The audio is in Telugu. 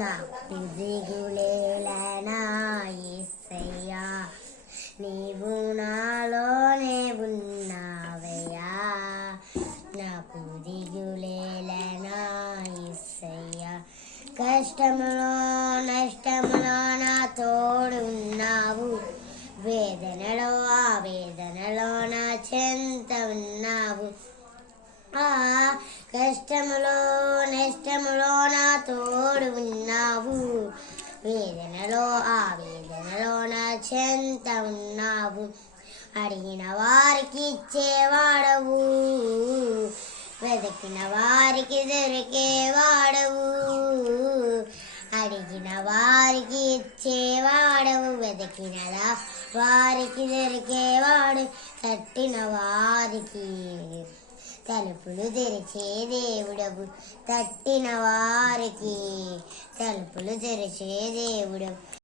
నాకు దిగులేలనా యేసయ్యా, నీవు నాలోనే ఉన్నావయ్యా. నాకు దిగులేలనా యేసయ్యా, కష్టములో నష్టములో నా తోడు ఉన్నావు, వేదనలో ఆవేదనలో నా చెంత ఉన్నావు. కష్టములో నష్టములో నా తోడు ఉన్నావు, వేదనలో ఆవేదనలో నా చెంత ఉన్నావు. అడిగిన వారికి ఇచ్చేవాడవు, వెతికిన వారికి దొరికేవాడవు. అడిగిన వారికి ఇచ్చేవాడవు, వెతికిన వారికి దొరికేవాడు. తట్టిన వారికి తలుపులు తెరిచే దేవుడవు, తట్టిన వారికి తలుపులు తెరిచే దేవుడవు.